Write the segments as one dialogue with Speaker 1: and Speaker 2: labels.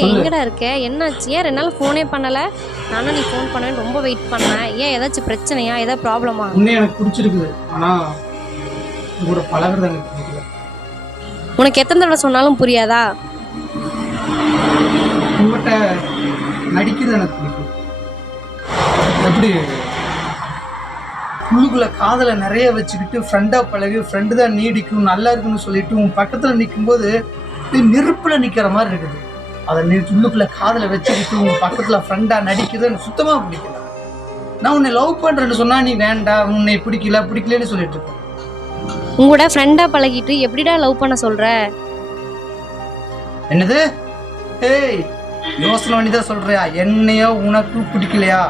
Speaker 1: சொல்லு.
Speaker 2: எங்கடா இருக்க? என்னாச்சு? ஏன் ரெண்டு நாள் ஃபோனே பண்ணல? நானும் நீ ஃபோன் பண்ணவே ரொம்ப வெயிட் பண்ணேன். ஏன் ஏதாச்சும் பிரச்சனையா? ஏதாவது ப்ராப்ளமா
Speaker 1: உன்னை எனக்கு பிடிச்சிருக்குது. ஆனா உங்களோட பழகுறது எனக்கு பிடிக்கல.
Speaker 2: உனக்கு எத்தனை தடவை சொன்னாலும் புரியாதா?
Speaker 1: உங்கள்கிட்ட நடிக்கிறது எனக்கு பிடிக்கும் எப்படி? உள்ளுக்குள்ள காதலை நிறைய வச்சுக்கிட்டு ஃப்ரெண்டாக பழகி ஃப்ரெண்டு தான் நீடிக்கும் நல்லா இருக்குன்னு சொல்லிட்டு உன் பக்கத்தில் நிற்கும்போது நெருப்பில் நிற்கிற மாதிரி இருக்குது. அதை நீ உள்ளுக்குள்ள காதலை வச்சுக்கிட்டு உன் பக்கத்தில் ஃப்ரெண்டாக நடிக்கிறது எனக்கு சுத்தமாக பிடிக்கல. நான் உன்னை லவ் பண்ணுறேன்னு சொன்னால் நீ வேண்டாம் உன்னை பிடிக்கல பிடிக்கலன்னு சொல்லிட்டு இருக்க
Speaker 2: உங்களோட ஃப்ரெண்டா பழகிட்டு எப்படிடா லவ் பண்ண சொல்ற?
Speaker 1: என்னது? ஏய் யோசனை பண்ணி தான் சொல்றியா? என்னையோ உனக்கு பிடிக்கலையா?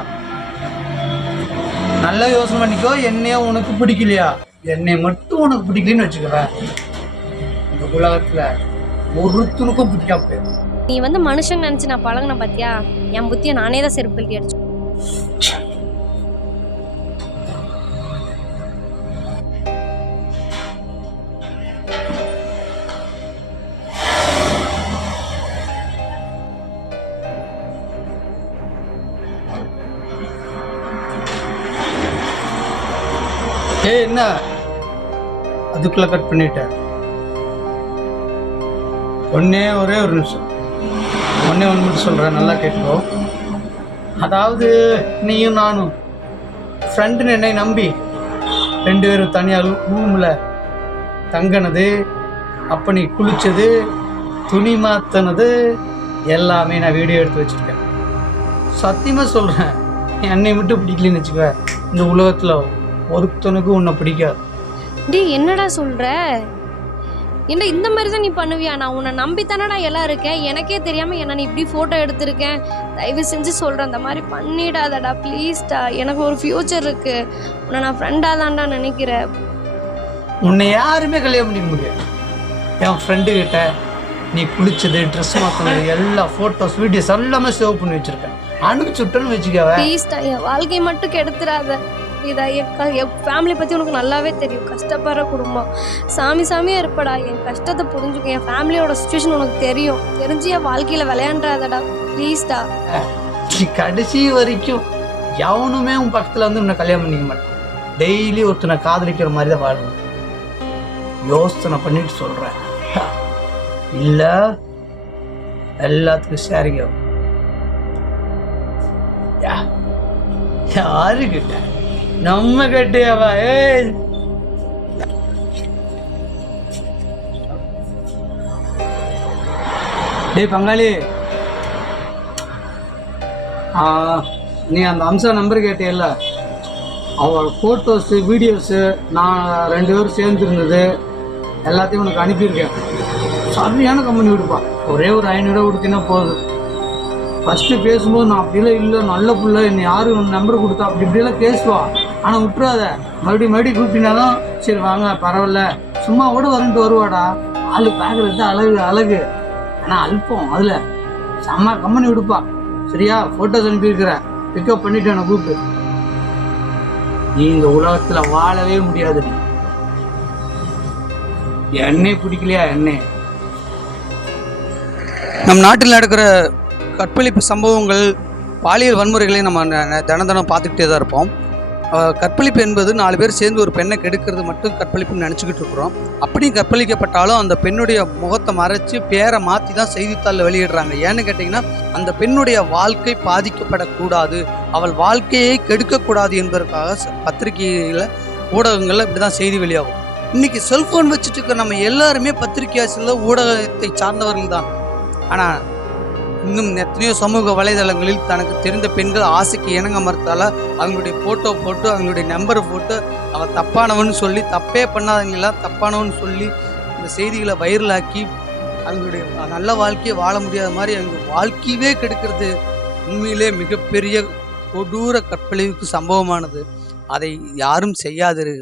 Speaker 1: நல்லா யோசனை பண்ணிக்கோ என்னையோ உனக்கு பிடிக்கலையா? என்னை மட்டும் உனக்கு பிடிக்கலன்னு வச்சுக்கிறேன் இந்த உலகத்துல ஒருத்தனுக்கும் பிடிக்காம போயிடும்
Speaker 2: நீ வந்து மனுஷன் நினைச்சு நான் பழகின பாத்தியா? என் புத்தியை நானே தான் செருப்பு கழட்டி அடிச்சு
Speaker 1: ஏய் என்ன? அதுக்குள்ள கட் பண்ணிட்டேன் ஒன்னே ஒரே ஒரு நிமிஷம். ஒன்றே ஒன்று மட்டும் சொல்கிறேன் நல்லா கேட்டுக்கோ. அதாவது நீயும் நானும் ஃப்ரெண்டுன்னு என்னை நம்பி ரெண்டு பேரும் தனியாக ரூமில் தங்கினது அப்போ நீ குளித்தது துணி மாற்றினது எல்லாமே நான் வீடியோ எடுத்து வச்சுருக்கேன். சத்தியமாக சொல்கிறேன் என்னை மட்டும் பிடிக்கலன்னு வச்சுக்க இந்த உலகத்தில் ஒருத்தனுக்கும் உன்னை பிடிக்காது.
Speaker 2: டேய் என்னடா சொல்கிற என்ன இந்த மாதிரி தான் நீ பண்ணுவியா? நான் உன்னை நம்பி தானடா எல்லாம் இருக்கேன். எனக்கே தெரியாம என்ன நீ இப்படி போட்டோ எடுத்திருக்கேன். தயவு செஞ்சு சொல்றேன் அந்த மாதிரி பண்ணிடாதடா ப்ளீஸ்டா எனக்கு ஒரு ஃபியூச்சர் இருக்கு. உன்னை நான் ஃப்ரெண்டாக தான்டா நினைக்கிறேன்.
Speaker 1: உன்னை யாருமே கல்யாணம் பண்ணிக்க முடியாது. என் ஃப்ரெண்டு கிட்ட நீ குளிச்சது ட்ரெஸ் மாற்றினது எல்லா ஃபோட்டோஸ் வீடியோஸ் எல்லாமே சேவ் பண்ணி வச்சுருக்கேன். அனுப்பிச்சு விட்டேன்னு வச்சுக்கவே.
Speaker 2: ப்ளீஸ்டா என் வாழ்க்கையை மட்டும் கெடுத்துறாத. இதாக என் என் ஃபேமிலி பற்றி உனக்கு நல்லாவே தெரியும். கஷ்டப்படுற குடும்பம். சாமி சாமியாக இருப்படா. என் கஷ்டத்தை புரிஞ்சுக்க. என் ஃபேமிலியோட சுச்சுவேஷன் உனக்கு தெரியும். தெரிஞ்சு என் வாழ்க்கையில் விளையாண்டாதடா. ப்ளீஸ்டா
Speaker 1: கடைசி வரைக்கும் எவனுமே உன் பக்கத்தில் வந்து உன்னை கல்யாணம் பண்ணிக்க மாட்டான். டெய்லி ஒருத்தனை காதலிக்கிற மாதிரி தான் வாழணும் யோசனை பண்ணிட்டு சொல்கிறேன் இல்லை எல்லாத்துக்கும் ஷேரிங் ஆகும். யா- யாருக்கிட்ட நம்ம கட்டியாவா? ஏய். டேய் பங்காளி. நீ அந்த அம்சா நம்பர் கேட்டியல்ல? அவள் ஃபோட்டோஸு வீடியோஸு நான் ரெண்டு பேரும் சேர்ந்துருந்தது எல்லாத்தையும் உனக்கு அனுப்பியிருக்கேன். சரியான கம்பெனி விடுப்பா ஒரே ஒரு ஐநூறுரூவா கொடுத்தீங்கன்னா போதும். ஃபஸ்ட்டு பேசும்போது நான் அப்படிலாம் இல்லை நல்ல புள்ள என்னை யாரும் உன் நம்பர் கொடுத்தா? அப்படி இப்படிலாம் பேசுவா ஆனால் விட்டுறாத. மறுபடியும் மறுபடியும் கூப்பிட்டினாலும் சரி வாங்க பரவாயில்ல. சும்மா கூட வந்துட்டு வருவாடா. ஆள் பார்க்குறது அழகு அழகு. ஆனால் அல்பம் அதில். செம்ம கம்பெனி விடுப்பா சரியா? ஃபோட்டோஸ் அனுப்பியிருக்கிறேன் பிக்கப் பண்ணிட்டு என்னை கூப்பிட்டு நீ இந்த உலகத்தில் வாழவே முடியாது நீ. எண்ணெய் பிடிக்கலையா என்னை?
Speaker 3: நம் நாட்டில் நடக்கிற கற்பழிப்பு சம்பவங்கள் பாலியல் வன்முறைகளை நம்ம தினம் தினம் பார்த்துக்கிட்டே தான் இருப்போம். கற்பழிப்பு என்பது நாலு பேர் சேர்ந்து ஒரு பெண்ணை கெடுக்கிறது மட்டும் கற்பழிப்புன்னு நினச்சிக்கிட்டு இருக்கிறோம். அப்படி கற்பழிக்கப்பட்டாலும் அந்த பெண்ணுடைய முகத்தை மறைச்சு பேரை மாற்றி தான் செய்தித்தாளில் வெளியிடுறாங்க. ஏன்னு கேட்டிங்கன்னா அந்த பெண்ணுடைய வாழ்க்கை பாதிக்கப்படக்கூடாது. அவள் வாழ்க்கையை கெடுக்கக்கூடாது என்பதற்காக பத்திரிகையில் ஊடகங்களில் இப்படி தான் செய்தி வெளியாகும். இன்றைக்கி செல்ஃபோன் வச்சுட்டு இருக்க நம்ம எல்லாருமே பத்திரிகையாசிரியர் ஊடகத்தை சார்ந்தவர்கள் தான் ஆனால் இன்னும் எத்தனையோ சமூக வலைதளங்களில் தனக்கு தெரிந்த பெண்கள் ஆசைக்கு இணங்க மறுத்தால அவங்களுடைய ஃபோட்டோ போட்டு அவங்களுடைய நம்பரை போட்டு அவள் தப்பானவன் சொல்லி தப்பே பண்ணாதவங்களாம் தப்பானவன் சொல்லி இந்த செய்திகளை வைரலாக்கி அவங்களுடைய நல்ல வாழ்க்கையை வாழ முடியாத மாதிரி அவங்க வாழ்க்கையவே கெடுக்கிறது உண்மையிலே மிகப்பெரிய கொடூர கற்பழிவுக்கு சம்பவமானது. அதை யாரும் செய்யாதிரு